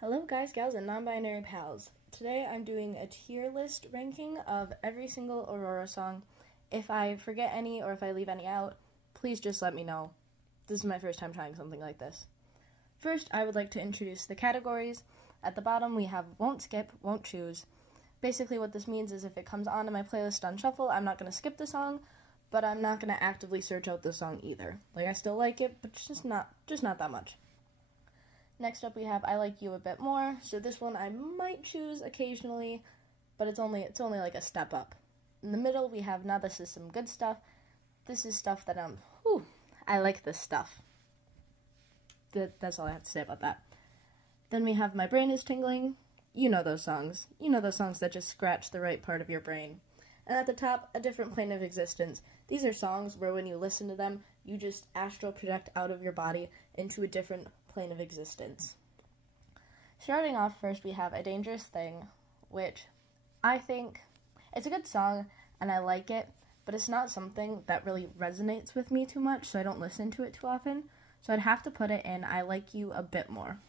Hello guys, gals, and non-binary pals. Today I'm doing a tier list ranking of every single Aurora song. If I forget any or if I leave any out, please just let me know. This is my first time trying something like this. First, I would like to introduce the categories. At the bottom we have won't skip, won't choose. Basically what this means is if it comes onto my playlist on shuffle, I'm not going to skip the song, but I'm not going to actively search out the song either. Like, I still like it, but just not that much. Next up we have I Like You a Bit More. So this one I might choose occasionally, but it's only like a step up. In the middle we have Now This Is Some Good Stuff. This is stuff that I like this stuff. That's all I have to say about that. Then we have My Brain Is Tingling. You know those songs. You know those songs that just scratch the right part of your brain. And at the top, A Different Plane of Existence. These are songs where when you listen to them, you just astral project out of your body into a different plane of existence. Starting off first, we have A Dangerous Thing, which I think it's a good song and I like it, but it's not something that really resonates with me too much, so I don't listen to it too often. So I'd have to put it in I Like You a Bit More.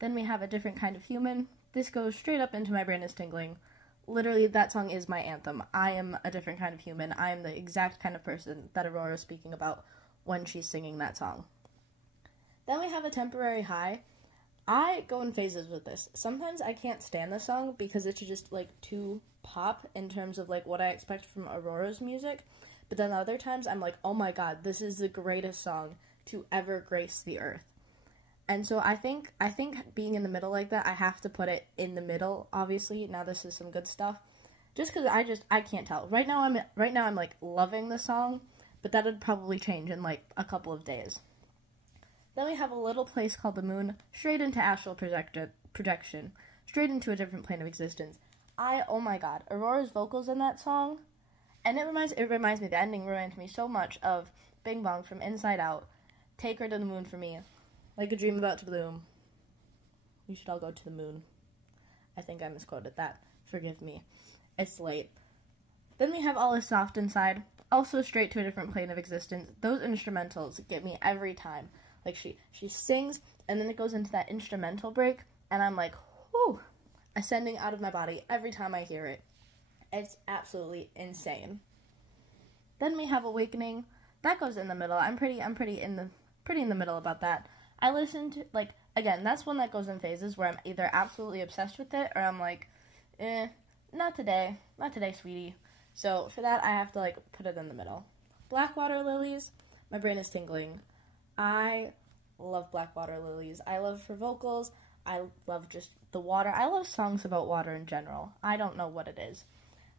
Then we have A Different Kind of Human. This goes straight up into My Brain Is Tingling. Literally, that song is my anthem. I am a different kind of human. I am the exact kind of person that Aurora is speaking about when she's singing that song. Then we have A Temporary High. I go in phases with this. Sometimes I can't stand the song because it's just like too pop in terms of like what I expect from Aurora's music. But then other times I'm like, oh my god, this is the greatest song to ever grace the earth. And so I think being in the middle like that, I have to put it in the middle, obviously. Now This Is Some Good Stuff. Just because I can't tell. Right now I'm like loving the song, but that would probably change in like a couple of days. Then we have A Little Place Called the Moon, straight into astral projection, straight into a different plane of existence. Oh my god, Aurora's vocals in that song, and it reminds me, the ending reminds me so much of Bing Bong from Inside Out. Take her to the moon for me, like a dream about to bloom. We should all go to the moon. I think I misquoted that. Forgive me. It's late. Then we have All Is Soft Inside, also straight to a different plane of existence. Those instrumentals get me every time. Like, she sings, and then it goes into that instrumental break, and I'm like, whoo, ascending out of my body every time I hear it. It's absolutely insane. Then we have Awakening. That goes in the middle. I'm pretty in the middle about that. I listen to, like, again, that's one that goes in phases where I'm either absolutely obsessed with it, or I'm like, not today, sweetie. So for that, I have to, like, put it in the middle. Blackwater Lilies, My Brain Is Tingling. I love Blackwater Lilies. I love her vocals. I love just the water. I love songs about water in general. I don't know what it is.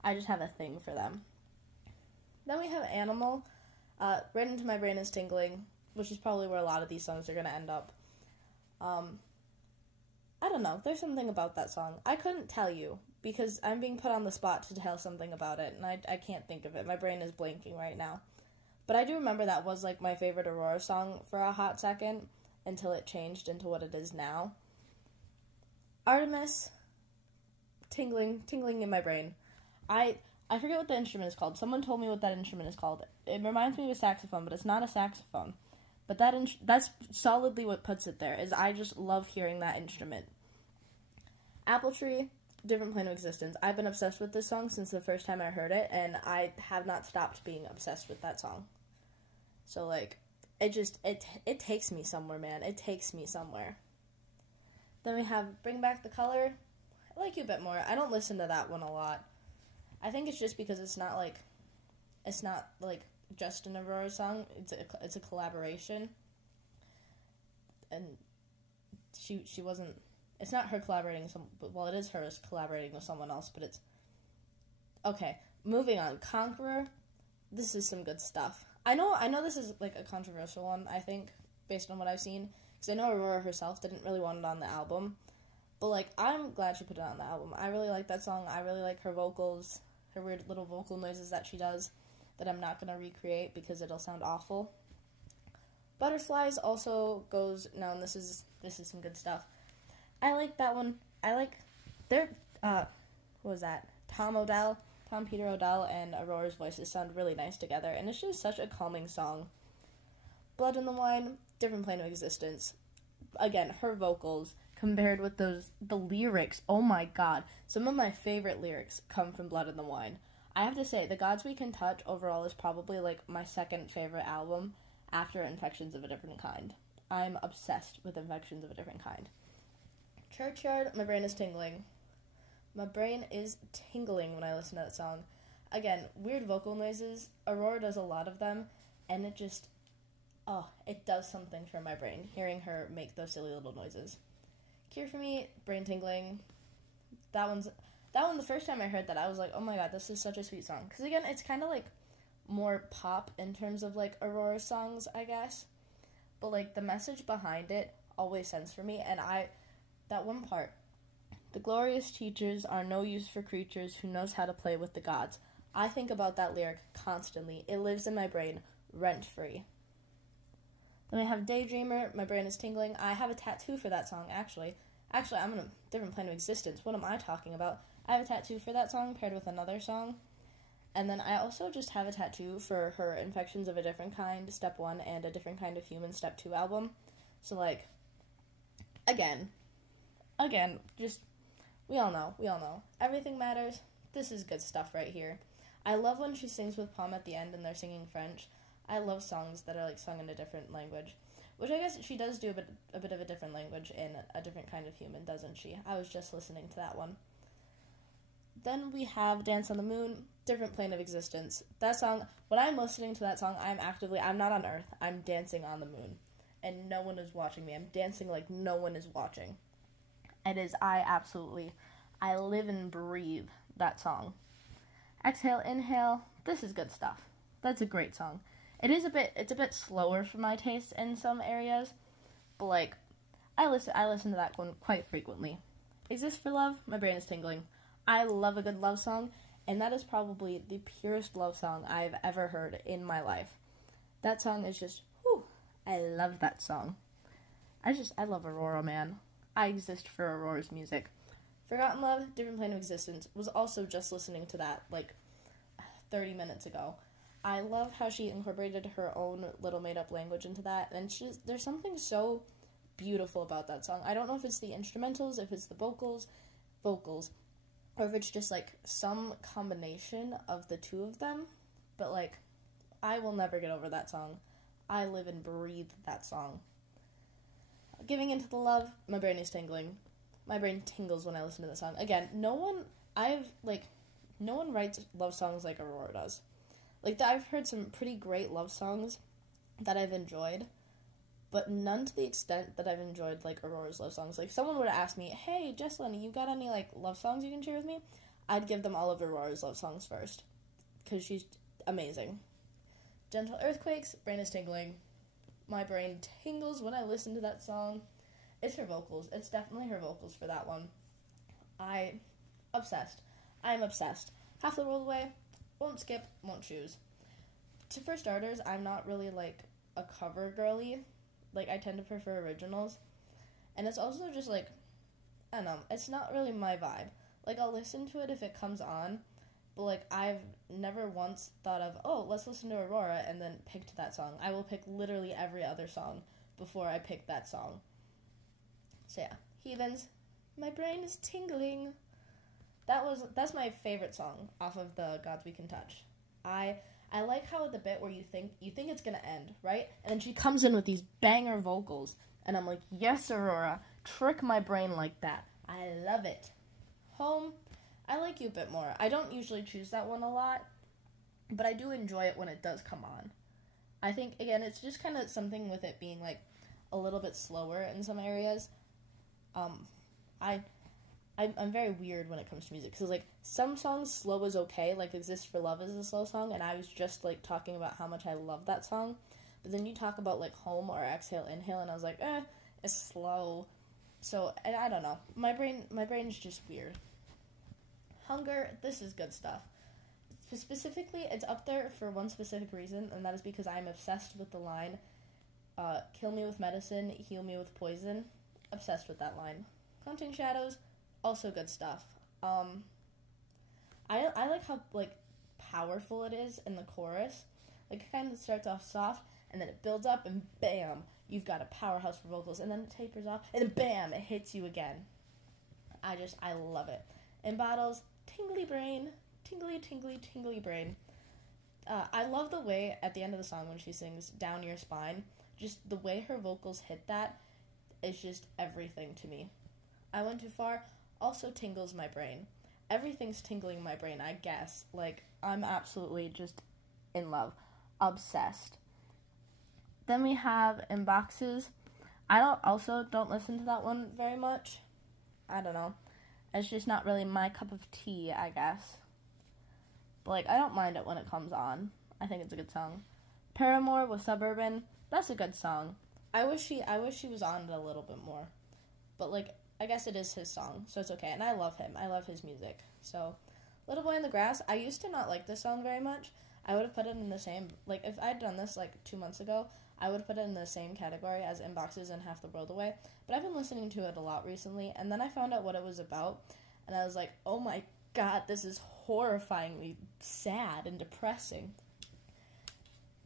I just have a thing for them. Then we have Animal. Right into My Brain Is Tingling, which is probably where a lot of these songs are going to end up. I don't know. There's something about that song. I couldn't tell you because I'm being put on the spot to tell something about it, and I can't think of it. My brain is blanking right now. But I do remember that was, like, my favorite Aurora song for a hot second until it changed into what it is now. Artemis, tingling in my brain. I forget what the instrument is called. Someone told me what that instrument is called. It reminds me of a saxophone, but it's not a saxophone. But that's solidly what puts it there, is I just love hearing that instrument. Apple Tree, Different Plane of Existence. I've been obsessed with this song since the first time I heard it, and I have not stopped being obsessed with that song. So, like, it takes me somewhere, man. It takes me somewhere. Then we have Bring Back the Color. I Like You a Bit More. I don't listen to that one a lot. I think it's just because it's not like just an Aurora song. It's a collaboration. And she wasn't, it's not her collaborating well, it is her collaborating with someone else, but it's okay. Moving on. Conqueror. This is some good stuff. I know this is like a controversial one, I think, based on what I've seen, because I know Aurora herself didn't really want it on the album, but like, I'm glad she put it on the album. I really like that song. I really like her vocals, her weird little vocal noises that she does that I'm not going to recreate because it'll sound awful. Butterflies also goes, now, and this is some good stuff. I like that one. I like their, what was that? Tom Peter O'Dell and Aurora's voices sound really nice together, and it's just such a calming song. Blood in the Wine, Different Plane of Existence. again, her vocals compared with the lyrics, oh my god. Some of my favorite lyrics come from Blood in the Wine. I have to say, The Gods We Can Touch overall is probably, like, my second favorite album after Infections of a Different Kind. I'm obsessed with Infections of a Different Kind. Churchyard, my brain is tingling. My brain is tingling when I listen to that song. Again, weird vocal noises. Aurora does a lot of them, and it just, it does something for my brain, hearing her make those silly little noises. Cure for Me, brain tingling. That one, the first time I heard that, I was like, oh my god, this is such a sweet song. Because again, it's kind of like more pop in terms of like Aurora songs, I guess. But like the message behind it always sends for me. And that one part, the glorious teachers are no use for creatures who knows how to play with the gods. I think about that lyric constantly. It lives in my brain, rent-free. Then I have Daydreamer, my brain is tingling. I have a tattoo for that song, actually. Actually, I'm in a different plane of existence. What am I talking about? I have a tattoo for that song paired with another song. And then I also just have a tattoo for her Infections of a Different Kind, Step 1, and A Different Kind of Human, Step 2 album. So, like, again, just, we all know. Everything matters. This is good stuff right here. I love when she sings with Palm at the end and they're singing French. I love songs that are, like, sung in a different language. Which I guess she does do a bit of a different language in A Different Kind of Human, doesn't she? I was just listening to that one. Then we have Dance on the Moon, Different Plane of Existence. That song, when I'm listening to that song, I'm not on Earth. I'm dancing on the moon. And no one is watching me. I'm dancing like no one is watching. I live and breathe that song. Exhale, Inhale, this is good stuff. That's a great song. It's a bit slower for my taste in some areas, but like, I listen to that one quite frequently. Exist for Love, my brain is tingling. I love a good love song, and that is probably the purest love song I've ever heard in my life. That song is just, I love that song. I love Aurora, man. I exist for Aurora's music. Forgotten Love, Different Plane of Existence, was also just listening to that, like, 30 minutes ago. I love how she incorporated her own little made-up language into that, and there's something so beautiful about that song. I don't know if it's the instrumentals, if it's the vocals, or if it's just, like, some combination of the two of them, but, like, I will never get over that song. I live and breathe that song. Giving Into the Love, my brain is tingling. My brain tingles when I listen to the song. Again, no one writes love songs like Aurora does. Like, I've heard some pretty great love songs that I've enjoyed, but none to the extent that I've enjoyed, like, Aurora's love songs. Like, someone would ask me, hey, Jessalyn, you got any, like, love songs you can share with me? I'd give them all of Aurora's love songs first, because she's amazing. Gentle Earthquakes, brain is tingling. My brain tingles when I listen to that song. It's her vocals. It's definitely her vocals for that one. I'm obsessed. Half the World Away, won't skip, won't choose. For starters, I'm not really, like, a cover girly. Like, I tend to prefer originals. And it's also just, like, I don't know, it's not really my vibe. Like, I'll listen to it if it comes on, but, like, I've never once thought of, oh, let's listen to Aurora, and then picked that song. I will pick literally every other song before I pick that song. So, yeah. Heathens, my brain is tingling. That's my favorite song off of the Gods We Can Touch. I like how at the bit where you think it's gonna end, right? And then she comes in with these banger vocals, and I'm like, yes, Aurora, trick my brain like that. I love it. Home, I like you a bit more. I don't usually choose that one a lot, but I do enjoy it when it does come on. I think, again, it's just kind of something with it being, like, a little bit slower in some areas. I'm very weird when it comes to music, because, like, some songs slow is okay, like Exist for Love is a slow song, and I was just, like, talking about how much I love that song, but then you talk about, like, Home or Exhale, Inhale, and I was like, it's slow. So, and I don't know, my brain's just weird. Hunger, this is good stuff. Specifically, it's up there for one specific reason, and that is because I'm obsessed with the line, kill me with medicine, heal me with poison. Obsessed with that line. Hunting Shadows, also good stuff. I like how, like, powerful it is in the chorus. Like, it kind of starts off soft, and then it builds up, and bam, you've got a powerhouse for vocals, and then it tapers off, and then bam, it hits you again. I love it. In battles, tingly brain, tingly brain. I love the way at the end of the song when she sings Down Your Spine, just the way her vocals hit that is just everything to me. I Went Too Far also tingles my brain. Everything's tingling my brain, I guess. Like, I'm absolutely just in love. Obsessed. Then we have In Boxes. I don't listen to that one very much. I don't know. It's just not really my cup of tea, I guess. But, like, I don't mind it when it comes on. I think it's a good song. Paramore with Suburban. That's a good song. I wish she was on it a little bit more. But, like, I guess it is his song, so it's okay. And I love him. I love his music. So, Little Boy in the Grass. I used to not like this song very much. I would have put it in the same, like, if I'd done this, like, 2 months ago, I would have put it in the same category as In Boxes and Half the World Away. But I've been listening to it a lot recently, and then I found out what it was about, and I was like, oh my god, this is horrifyingly sad and depressing.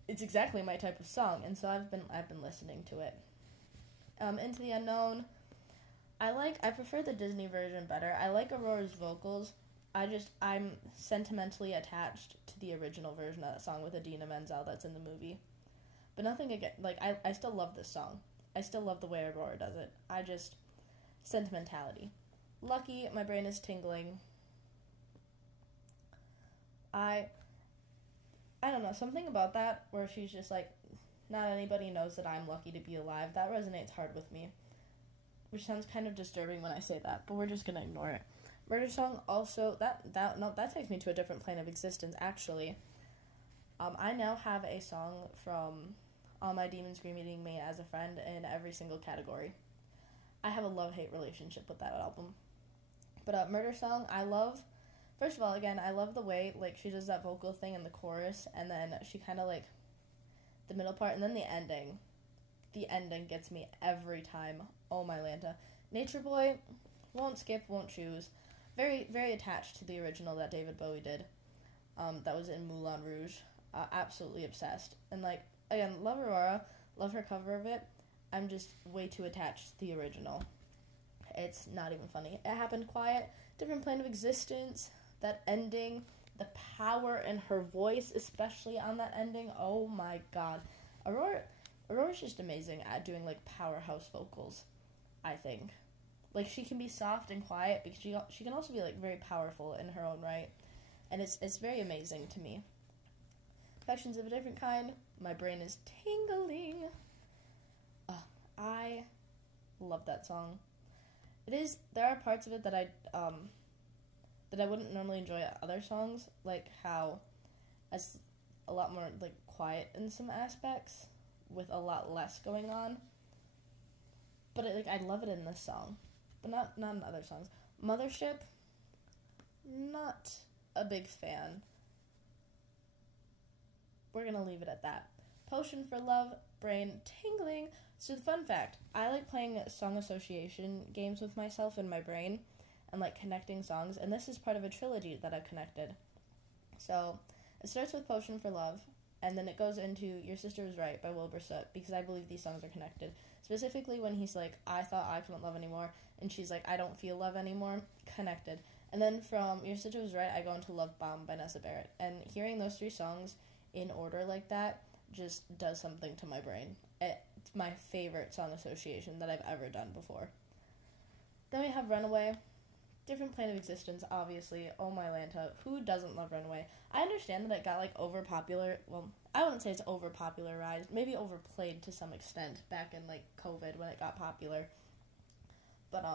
It's exactly my type of song, and so I've been listening to it. Into the Unknown. I prefer the Disney version better. I like Aurora's vocals. I'm sentimentally attached to the original version of that song with Idina Menzel that's in the movie. But nothing again, like, I still love this song. I still love the way Aurora does it. Sentimentality. Lucky, my brain is tingling. I don't know, something about that where she's just like, not anybody knows that I'm lucky to be alive. That resonates hard with me. Which sounds kind of disturbing when I say that, but we're just gonna ignore it. Murder Song also, that takes me to a different plane of existence, actually. I now have a song from All My Demons Greeting Me as a Friend in every single category. I have a love-hate relationship with that album. But Murder Song, first of all, again, I love the way, like, she does that vocal thing in the chorus, and then she kind of, like, the middle part, and then the ending. The ending gets me every time. Oh my Lanta. Nature Boy, won't skip, won't choose. Very, very attached to the original that David Bowie did. That was in Moulin Rouge. Absolutely obsessed. And, like, again, love Aurora, love her cover of it. I'm just way too attached to the original. It's not even funny. It Happened Quiet, different plane of existence, that ending, the power in her voice, especially on that ending. Oh my god. Aurora's just amazing at doing, like, powerhouse vocals, I think. Like, she can be soft and quiet, but she can also be, like, very powerful in her own right. And it's very amazing to me. Affections of a Different Kind, my brain is tingling. I love that song. There are parts of it that I wouldn't normally enjoy at other songs, like how it's a lot more, like, quiet in some aspects, with a lot less going on. But I love it in this song, but not in other songs. Mothership, not a big fan. We're gonna leave it at that. Potion for Love, brain tingling. So the fun fact, I like playing song association games with myself in my brain and, like, connecting songs, and this is part of a trilogy that I've connected. So it starts with Potion for Love, and then it goes into Your Sister Was Right by Wilbur Soot, because I believe these songs are connected. Specifically when he's like, I thought I couldn't love anymore, and she's like, I don't feel love anymore. Connected. And then from Your Sister Was Right, I go into Love Bomb by Nessa Barrett. And hearing those three songs in order like that just does something to my brain. It's my favorite song association that I've ever done before. Then we have Runaway. Different plane of existence, obviously. Oh my Lanta. Who doesn't love Runaway? I understand that it got, like, overpopular. Well, I wouldn't say it's overpopularized. Maybe overplayed to some extent back in, like, COVID when it got popular. But,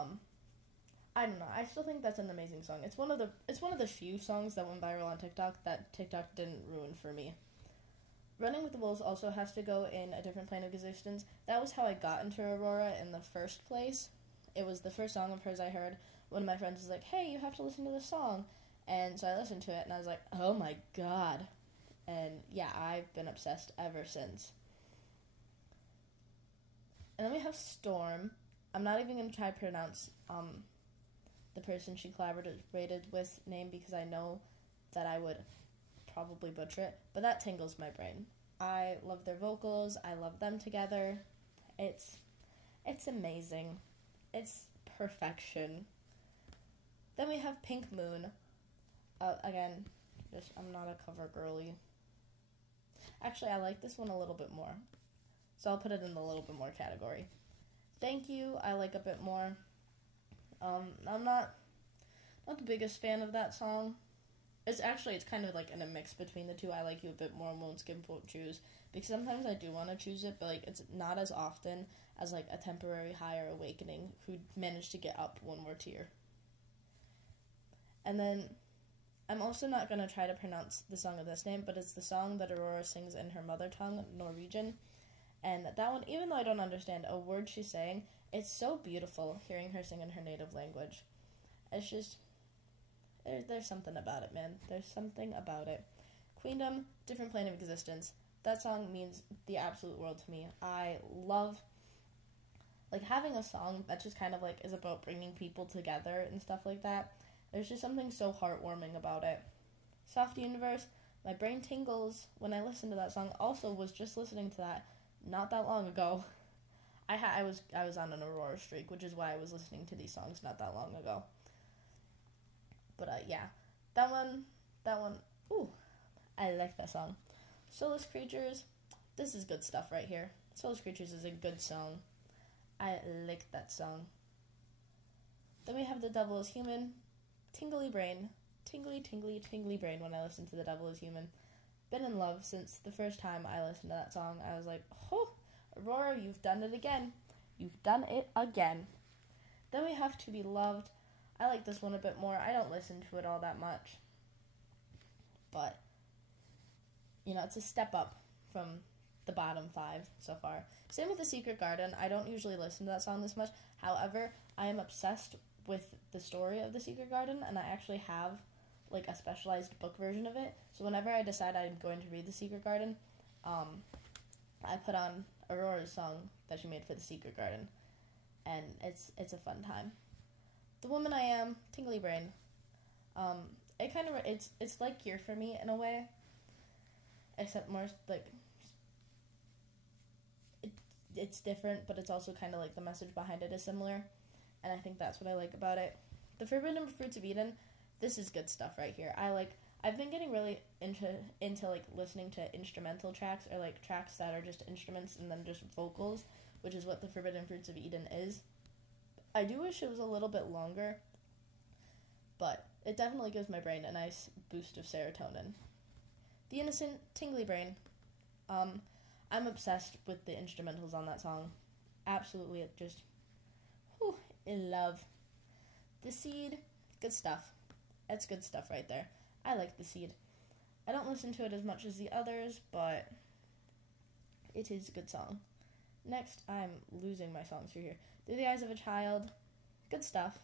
I don't know. I still think that's an amazing song. It's one of the few songs that went viral on TikTok that TikTok didn't ruin for me. Running with the Wolves also has to go in a different plane of existence. That was how I got into Aurora in the first place. It was the first song of hers I heard. One of my friends was like, hey, you have to listen to this song. And so I listened to it, and I was like, oh my god. And yeah, I've been obsessed ever since. And then we have Storm. I'm not even going to try to pronounce the person she collaborated with name, because I know that I would probably butcher it. But that tingles my brain. I love their vocals. I love them together. It's amazing. It's perfection. Then we have Pink Moon. Again, I'm not a cover girly. Actually, I like this one a little bit more, so I'll put it in the little bit more category. Thank You, I like a bit more. I'm not the biggest fan of that song. It's kind of like in a mix between the two. I Like You a bit more, Won't Skip, Won't Choose, because sometimes I do want to choose it, but like it's not as often as like A Temporary High or Awakening, who managed to get up one more tier. And then I'm also not going to try to pronounce the song of this name, but it's the song that Aurora sings in her mother tongue, Norwegian. And that one, even though I don't understand a word she's saying, it's so beautiful hearing her sing in her native language. It's just, there's something about it, man. There's something about it. Queendom, Different Plane of Existence. That song means the absolute world to me. I love, like, having a song that just kind of, like, is about bringing people together and stuff like that. There's just something so heartwarming about it. Soft Universe, my brain tingles when I listen to that song. Also, was just listening to that not that long ago. I was on an Aurora streak, which is why I was listening to these songs not that long ago. But yeah, that one, ooh, I like that song. Soulless Creatures, this is good stuff right here. Soulless Creatures is a good song. I like that song. Then we have The Devil Is Human. Tingly brain. Tingly brain when I listen to The Devil Is Human. Been in love since the first time I listened to that song. I was like, oh, Aurora, you've done it again. You've done it again. Then we have To Be Loved. I like this one a bit more. I don't listen to it all that much. But, you know, it's a step up from the bottom 5 so far. Same with The Secret Garden. I don't usually listen to that song this much. However, I am obsessed with the story of The Secret Garden, and I actually have like a specialized book version of it. So whenever I decide I'm going to read The Secret Garden, I put on Aurora's song that she made for The Secret Garden, and it's a fun time. The Woman I Am, Tingly Brain. It's like Here for me in a way, except more like it's different, but it's also kind of like the message behind it is similar. And I think that's what I like about it. The Forbidden Fruits of Eden, this is good stuff right here. I've been getting really into like listening to instrumental tracks, or like tracks that are just instruments and then just vocals, which is what The Forbidden Fruits of Eden is. I do wish it was a little bit longer, but it definitely gives my brain a nice boost of serotonin. The Innocent, Tingly Brain. I'm obsessed with the instrumentals on that song. Absolutely, just in love. The Seed, good stuff. That's good stuff right there. I like The Seed. I don't listen to it as much as the others, but it is a good song. Next, I'm losing my songs through here. Through the Eyes of a Child, good stuff.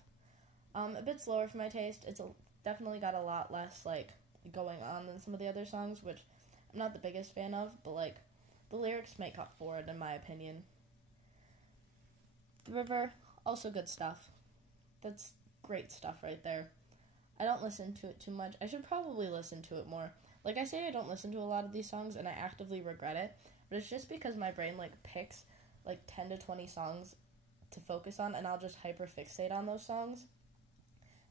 A bit slower for my taste. It's definitely got a lot less like going on than some of the other songs, which I'm not the biggest fan of, but like the lyrics make up for it in my opinion. The River, also good stuff. That's great stuff right there. I don't listen to it too much. I should probably listen to it more. Like I say, I don't listen to a lot of these songs, and I actively regret it, but it's just because my brain like picks like 10 to 20 songs to focus on, and I'll just hyperfixate on those songs,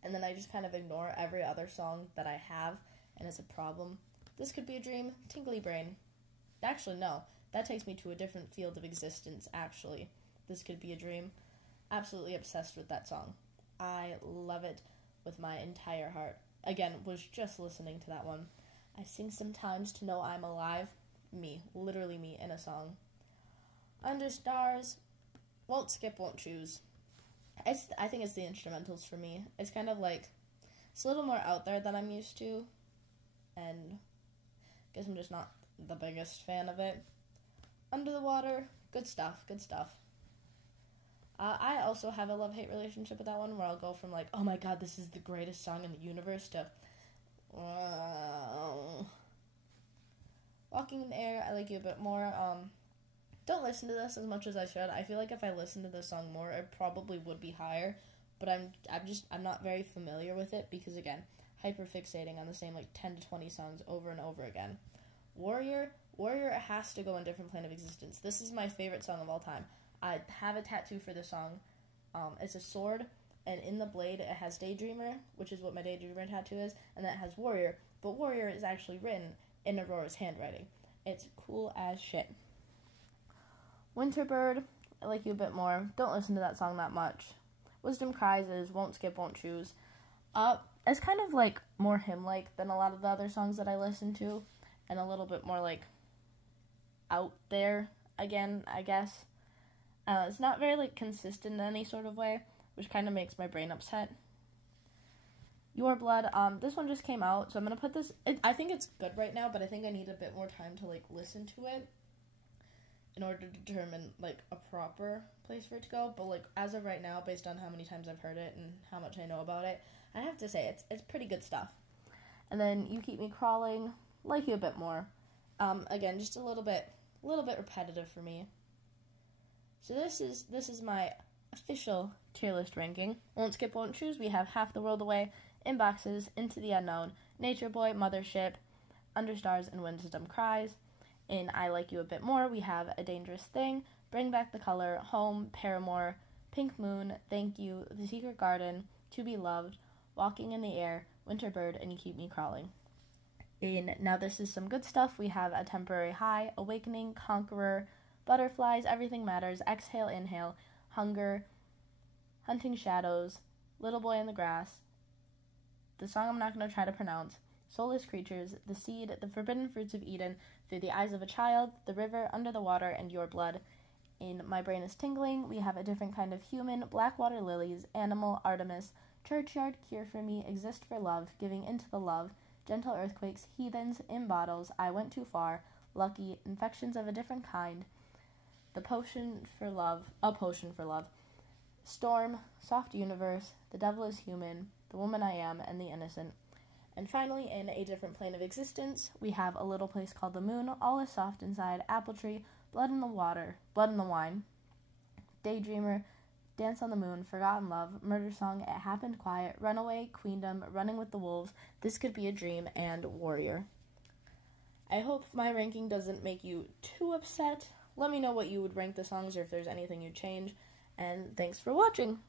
and then I just kind of ignore every other song that I have, and it's a problem. This Could Be a Dream, Tingly Brain. Actually, no. That takes me to a different field of existence, actually. This Could Be a Dream. Absolutely obsessed with that song. I love it with my entire heart. Again, was just listening to that one. I sing sometimes to know I'm alive. Me. Literally me in a song. Under Stars. Won't Skip, Won't Choose. I think it's the instrumentals for me. It's kind of like, it's a little more out there than I'm used to, and I guess I'm just not the biggest fan of it. Under the Water, good stuff. I also have a love-hate relationship with that one, where I'll go from like, oh my god, this is the greatest song in the universe, to Walking in the Air, I like you a bit more. Don't listen to this as much as I should. I feel like if I listened to this song more, it probably would be higher, but I'm not very familiar with it, because again, hyperfixating on the same like 10 to 20 songs over and over again. Warrior has to go in Different Plane of Existence. This is my favorite song of all time. I have a tattoo for the song. It's a sword, and in the blade it has Daydreamer, which is what my Daydreamer tattoo is, and then it has Warrior, but Warrior is actually written in Aurora's handwriting. It's cool as shit. Winterbird, I Like You a Bit More. Don't listen to that song that much. Wisdom Cries is Won't Skip, Won't Choose. It's kind of like more hymn-like than a lot of the other songs that I listen to, and a little bit more like out there again, I guess. It's not very like consistent in any sort of way, which kind of makes my brain upset. Your Blood, this one just came out, so I'm gonna put this. I think it's good right now, but I think I need a bit more time to like listen to it in order to determine like a proper place for it to go. But like as of right now, based on how many times I've heard it and how much I know about it, I have to say it's pretty good stuff. And then You Keep Me Crawling, Like You a Bit More. Again, just a little bit repetitive for me. So this is my official tier list ranking. Won't Skip, Won't Choose. We have Half the World Away, Inboxes, Into the Unknown, Nature Boy, Mothership, Under Stars, and Wisdom Cries. In I Like You a Bit More, we have A Dangerous Thing, Bring Back the Color, Home, Paramore, Pink Moon, Thank You, The Secret Garden, To Be Loved, Walking in the Air, Winterbird, and You Keep Me Crawling. In Now This Is Some Good Stuff, we have A Temporary High, Awakening, Conqueror, Butterflies, Everything Matters, Exhale, Inhale, Hunger, Hunting Shadows, Little Boy in the Grass, the song I'm not going to try to pronounce, Soulless Creatures, The Seed, The Forbidden Fruits of Eden, Through the Eyes of a Child, The River, Under the Water, and Your Blood. In My Brain is Tingling, we have A Different Kind of Human, Blackwater Lilies, Animal, Artemis, Churchyard, Cure for Me, Exist for Love, Giving Into the Love, Gentle Earthquakes, Heathens, In Bottles, I Went Too Far, Lucky, Infections of a Different Kind, A Potion for Love, Storm, Soft Universe, The Devil is Human, The Woman I Am, and The Innocent. And finally, in A Different Plane of Existence, we have A Little Place Called the Moon, All Is Soft Inside, Apple Tree, Blood in the Wine, Daydreamer, Dance on the Moon, Forgotten Love, Murder Song, It Happened Quiet, Runaway, Queendom, Running with the Wolves, This Could Be a Dream, and Warrior. I hope my ranking doesn't make you too upset. Let me know what you would rank the songs or if there's anything you'd change. And thanks for watching.